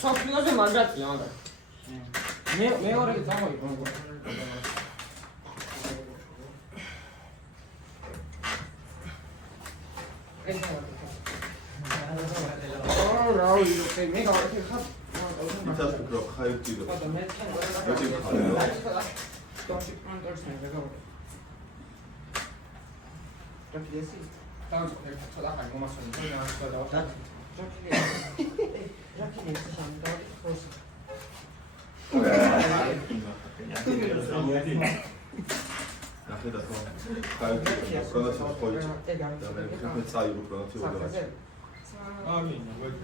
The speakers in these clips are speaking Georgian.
სოფლიოზე მაგათია მაგრამ მეორე წამოიღო რაი მე გავაკეთე ხარ იცას უფრო ხაიჭი და მე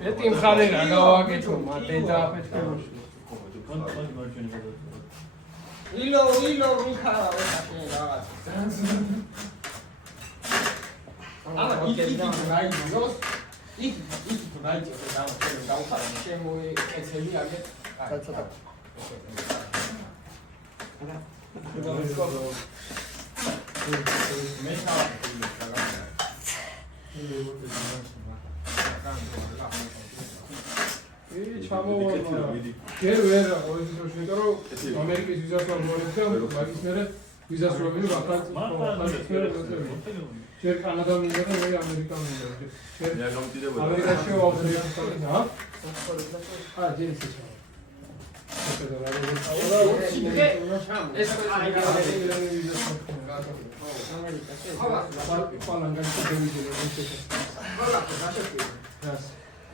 ეტი მხარე რა გავაკეთო მათე დააფეთქებოში ილო მიხარა ვეხა რაღაც ამა იქ გაიგოს იქ გაიგოს დავხარა შემოეცელი აგეთ ცოტა მე ჯერ ვერ ყოველთვის რო შევიტო რომ ამერიკის ვიზას ვარ მოერთა მაგის მერე ვიზას რო ვიდო ჯერ კანადა მინდა და მე ამერიკა მინდა ჯერ ამერიკაში ვავდრია აა ჯერ ისე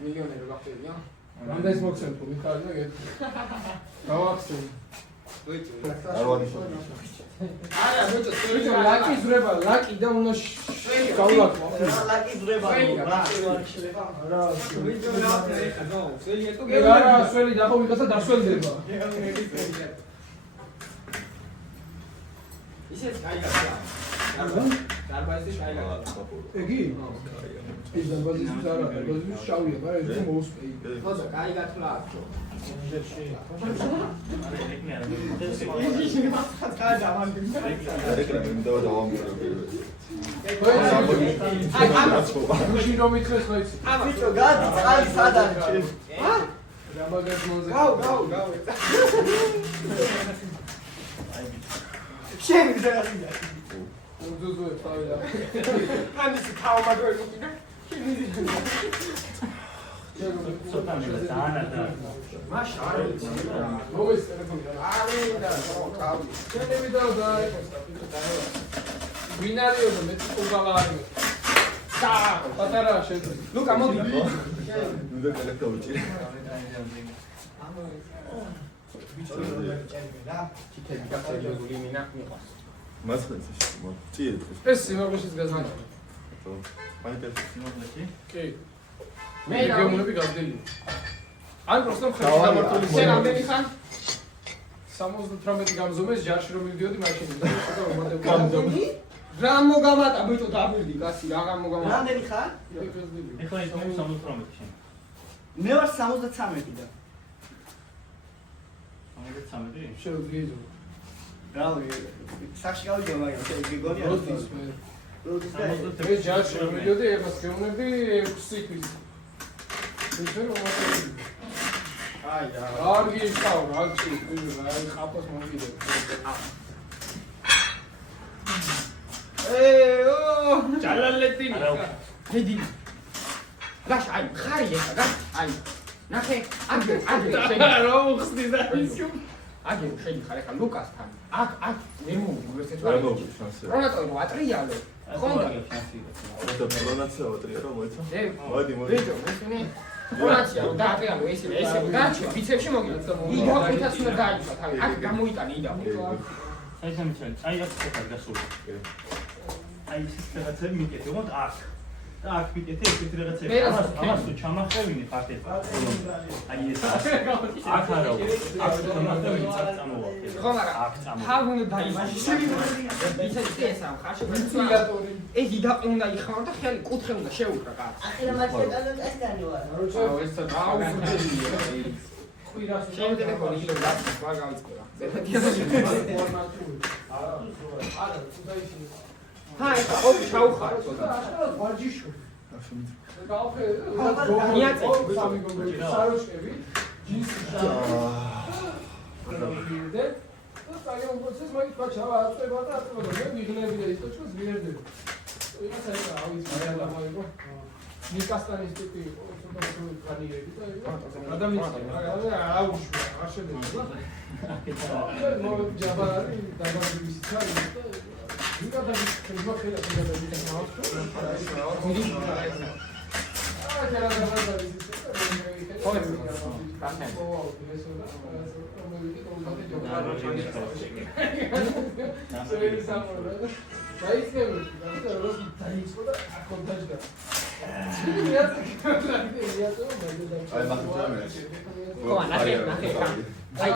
მილიონერი გახდია. რამდენს მოგცემთ მიხარია გეთ. გავახსენ. არა, ბიჭო, ლაკი ზრება, ლაკი და უნდა გავლაკო. ლაკი ზრება. რა, ვიდეო რა, სველი ეტო გე. არა, სველი დახო ვიკაცა დასველდება. ისეთ კაიგაა. დარბაზის კაიგაა. ეგი? ის დარბაზის არა, დარბაზის შავია, მაგრამ ეს მოუსპეი. ხოდა კაიგაა თლა. მე გემუნები გავდელი. ან პროსტო ხელი დამართული. შენ ამდენი ხარ? 78 გამზომეს ჯარში რომ მივდიოდი მაშინ და ცოტა მომადები. რა მოგამატა ბიჭო დაბირდი კაცი რა მოგამატა. რამდენი ხარ? ეხლა ის 78 შენ. მე ვარ 73 და. 73? შეგვიძლია. რავი, სახში გავიდე მაგრამ გეგონია. ეს ჯარში რომ მივდიოდი ეხლა გემუნები 6 თვის. აი რა. არგი ისაო, რაცი, რა ხაფას მომიდე. ო, ჯალალეტინი. მედი. გაშ, აი, ხარი ეხა, გაშ, აი. ნახე, აგე, რა უხსნი და ისო. აგე, შენი ხარ ეხა ლუკასთან. აქ, მე მოვიერთეთ რა. რონატო ატრიალო. ხონდა. რონატო ატრია რა მოიცა? მოდი. ბიჭო, მესმე რონაცია რომ დაატრიალო ესე დაჩე ბიცეპში მოგიოთ. იდა ყვითაც უნდა გაიწვა თავი. აქ გამოიტანე იდა. აი სამიცენ, აი აქ ხარ გასული. აი ეს რაღაცები მიკეთე, ვont აქ. და აქ მიკეთე ესეთი რაღაცები. ამას თუ ჩამახევინე პარტიას. აი ეს აქ არა. აქ ჩამახევინე წამოვაკეთე. ხო, მაგრამ თავ უნდა დაიმაშე. ბიცეპში ესა ხარ შეგაწილატორი. ეს იდა უნდა იხმარო და ხელი კუთხე უნდა შეუკრა კაც. ახლა მასკეტანო წესდანი ვარ. აუ ეს დაუხდელია. ხვირას შენ ტელეფონი ილო გასწ გავიწყდა. არა, თუნდაც ჰაი, ოპ ჩაუხარ ცოტა. ვარჯიშო. ნიკასტანის ტიპი იყო, ცოტა განიერები და ადამიანები არ შედება. ჯაბარი დაგაგებისიც არის და ნიკასტანის ხელი აი